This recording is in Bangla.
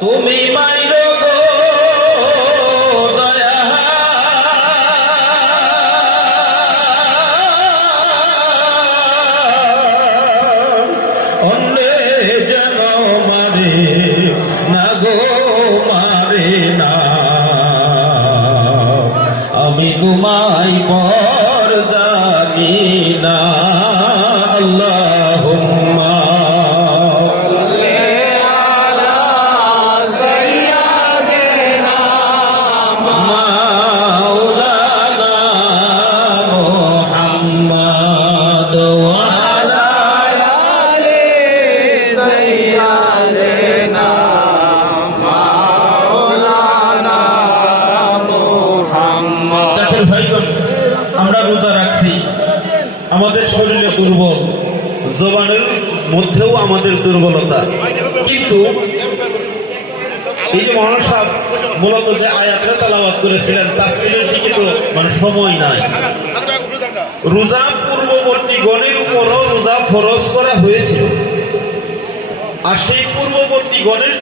তুমি মাইরো গো দয়া অন্যে যেন মারে না গো মারে না আমি তোমায় বর জানি না আল্লাহুম্মা আমরা রোজা রাখছি, আমাদের শরীরে দুর্বল, জবানের মধ্যেও আমাদের দুর্বলতা, কিন্তু এই যে মহান সাহেব মূলত যে আয়াতটা তেলাওয়াত করেছিলেন তাফসীরের দিকে তো সময় নাই। রোজা পূর্ববর্তী গণের উপরও রোজা ফরজ করা হয়েছিল, আর সেই পূর্ববর্তী গণের